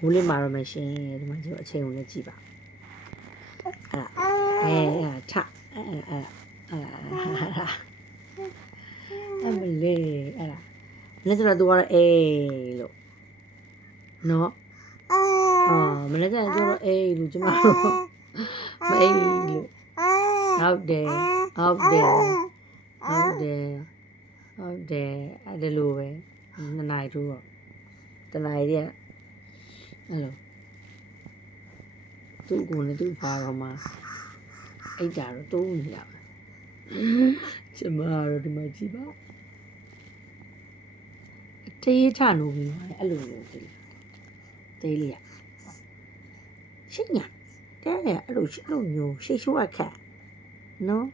မိုးလေးမာတော့မယ်ရှင်ဒီမှာကျတော့အချိန်ကိုလည်းကြည့်ပါအဲ့ဒါထအဲ့မလေးအဲ့ဒါလည်းကျတော့သူကတော့အေးလို့နော်မလည်းကျတော့သူကတော့အေးလို့ကျမတို့မအေးလို့ဟုတ်တယ်အဲ့ဒါလိုပဲ2 နာရီတူတော့တနာရီတည်းအဲ့လိုသူ့ကိုလည်းသူ့ဘာတော့မှအိတ်တာတော့တိုးနေတာပဲကျမတော့ဒီမှာကြည့်ပါတေးထနိုးပြီးအဲ့လိုမျိုးတေးလေးอ่ะရှင်းညာတဲ့အဲ့လိုရှင်းလို့မျိုးရှေ့ရှိုးအခက်နော်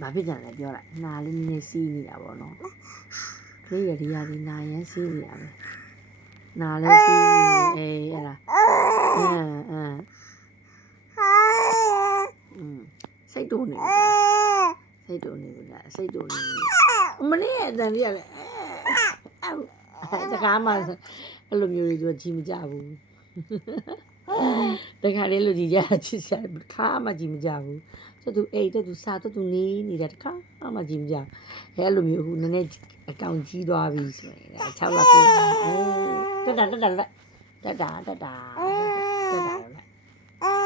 ဘာဖြစ်ကြလဲပြောလိုက်နာလေးနည်းနည်းစီးနေတာပေါ့နော်ကလေးရဒီရဒီနာရန်စီးနေတာပဲနာလေးစီးနေအဲ့လားစိတ်တူနေမလေးအတန်လေးရလဲတခါမှအဲ့လိုမျိုးတွေကြည့်မကြဘူးတခါလေးလူကြီးကြချစ်စားတခါမှကြည့်မကြဘူးဆိုသူအိတ်တဲ့သူစားတော့သူနေတဲ့တခါမှကြည့်မကြအဲ့လိုမျိုးအခုနည်းနည်းအကောင်ကြီးသွားပြီဆိုရင်6 လပြည့်တက်တာ